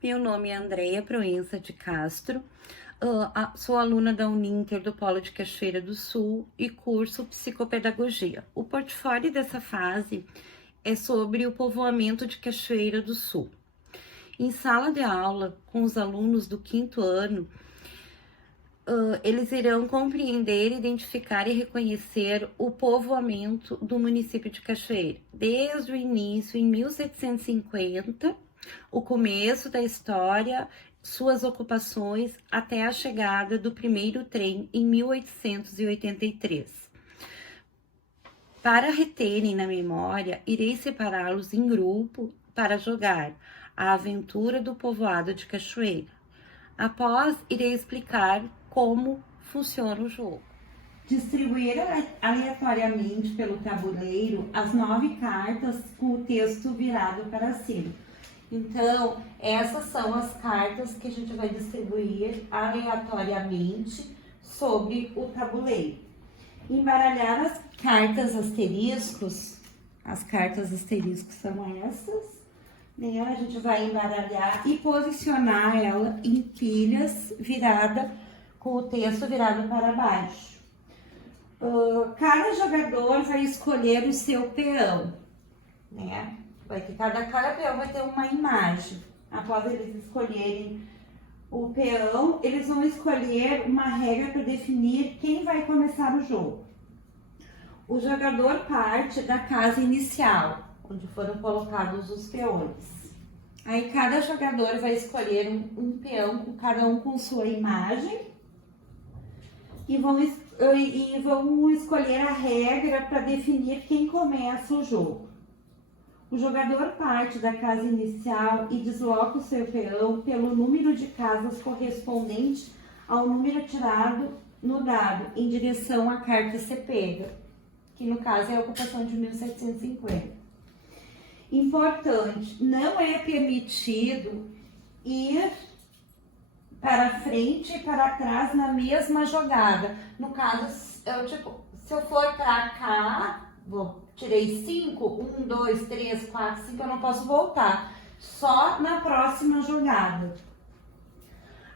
Meu nome é Andreia Proença de Castro, sou aluna da Uninter do Polo de Cachoeira do Sul e curso Psicopedagogia. O portfólio dessa fase é sobre o povoamento de Cachoeira do Sul. Em sala de aula, com os alunos do 5º ano, eles irão compreender, identificar e reconhecer o povoamento do município de Cachoeira, desde o início, em 1750, o começo da história, suas ocupações, até a chegada do primeiro trem em 1883. Para reterem na memória, irei separá-los em grupo para jogar a aventura do povoado de Cachoeira. Após, irei explicar como funciona o jogo. Distribuir aleatoriamente pelo tabuleiro as 9 cartas com o texto virado para cima. Então, essas são as cartas que a gente vai distribuir aleatoriamente sobre o tabuleiro. Embaralhar as cartas asteriscos, as cartas asteriscos são essas, né? A gente vai embaralhar e posicionar ela em pilhas virada, com o texto virado para baixo. Cada jogador vai escolher o seu peão, né? Cada peão vai ter uma imagem. Após eles escolherem o peão, eles vão escolher uma regra para definir quem vai começar o jogo. O jogador parte da casa inicial, onde foram colocados os peões. Aí cada jogador vai escolher um peão, cada um com sua imagem, e vão escolher a regra para definir quem começa o jogo. O jogador parte da casa inicial e desloca o seu peão pelo número de casas correspondente ao número tirado no dado, em direção à carta a ser pega, que no caso é a ocupação de 1750. Importante, não é permitido ir para frente e para trás na mesma jogada. No caso, se eu for para cá, tirei 5, 1, 2, 3, 4, 5, eu não posso voltar. Só na próxima jogada.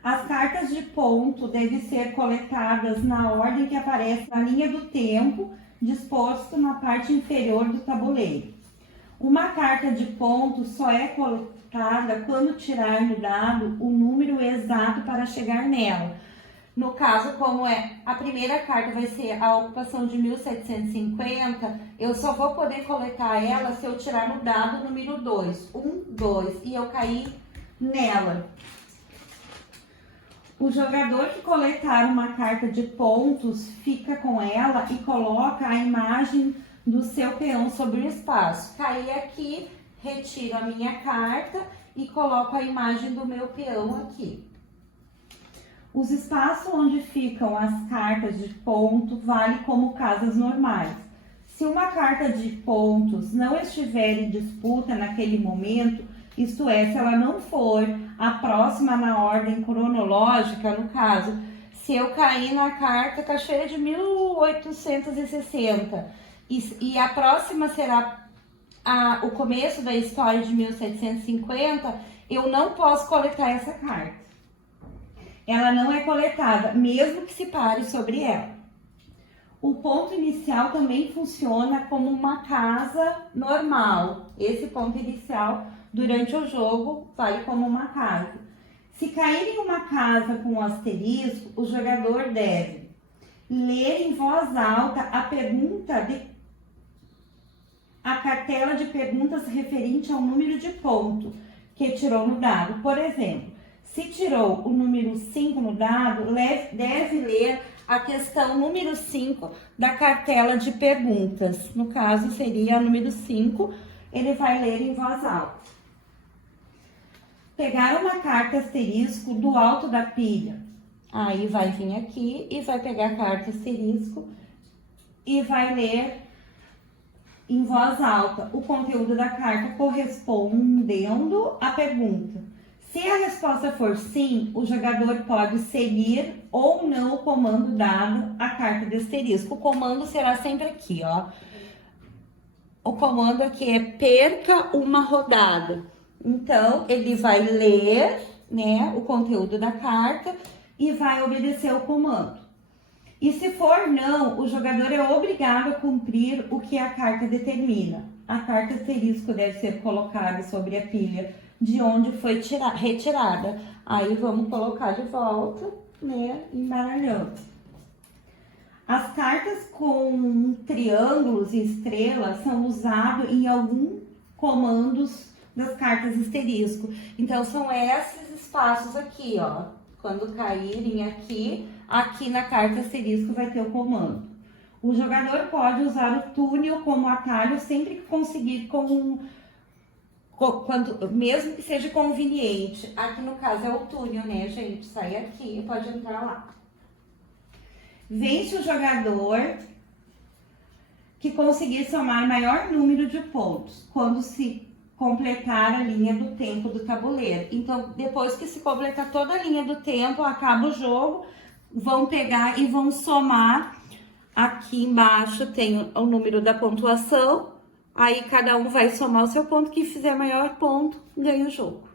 As cartas de ponto devem ser coletadas na ordem que aparece na linha do tempo, disposto na parte inferior do tabuleiro. Uma carta de ponto só é coletada quando tirar no dado o número exato para chegar nela. No caso, como a primeira carta vai ser a ocupação de 1750, eu só vou poder coletar ela se eu tirar no dado o número 2. 1, 2, e eu cair nela. O jogador que coletar uma carta de pontos fica com ela e coloca a imagem do seu peão sobre o espaço. Caí aqui, retiro a minha carta e coloco a imagem do meu peão aqui. Os espaços onde ficam as cartas de ponto vale como casas normais. Se uma carta de pontos não estiver em disputa naquele momento, isto é, se ela não for a próxima na ordem cronológica, no caso, se eu cair na carta Cachoeira de 1860 e a próxima será o começo da história de 1750, eu não posso coletar essa carta. Ela não é coletada, mesmo que se pare sobre ela. O ponto inicial também funciona como uma casa normal. Esse ponto inicial, durante o jogo, vale como uma casa. Se cair em uma casa com um asterisco, o jogador deve ler em voz alta a cartela de perguntas referente ao número de ponto que tirou no dado. Por exemplo, se tirou o número 5 no dado, deve ler a questão número 5 da cartela de perguntas. No caso, seria a número 5, ele vai ler em voz alta. Pegar uma carta asterisco do alto da pilha. Aí vai vir aqui e vai pegar a carta asterisco e vai ler em voz alta o conteúdo da carta correspondendo à pergunta. Se a resposta for sim, o jogador pode seguir ou não o comando dado à carta de asterisco. O comando será sempre aqui, ó. O comando aqui é perca uma rodada. Então, ele vai ler, né, o conteúdo da carta e vai obedecer o comando. E se for não, o jogador é obrigado a cumprir o que a carta determina. A carta asterisco deve ser colocada sobre a pilha de onde foi retirada. Aí vamos colocar de volta, né, embaralhando. As cartas com triângulos e estrelas são usadas em alguns comandos das cartas asterisco. Então, são esses espaços aqui, ó. Quando caírem aqui, aqui na carta asterisco vai ter o comando. O jogador pode usar o túnel como atalho sempre que conseguir mesmo que seja conveniente. Aqui no caso é o túnel, né, gente? Sai aqui e pode entrar lá. Vence o jogador que conseguir somar maior número de pontos quando se completar a linha do tempo do tabuleiro. Então, depois que se completar toda a linha do tempo, acaba o jogo, vão pegar e vão somar. Aqui embaixo tem o número da pontuação, aí cada um vai somar o seu ponto, que fizer maior ponto, ganha o jogo.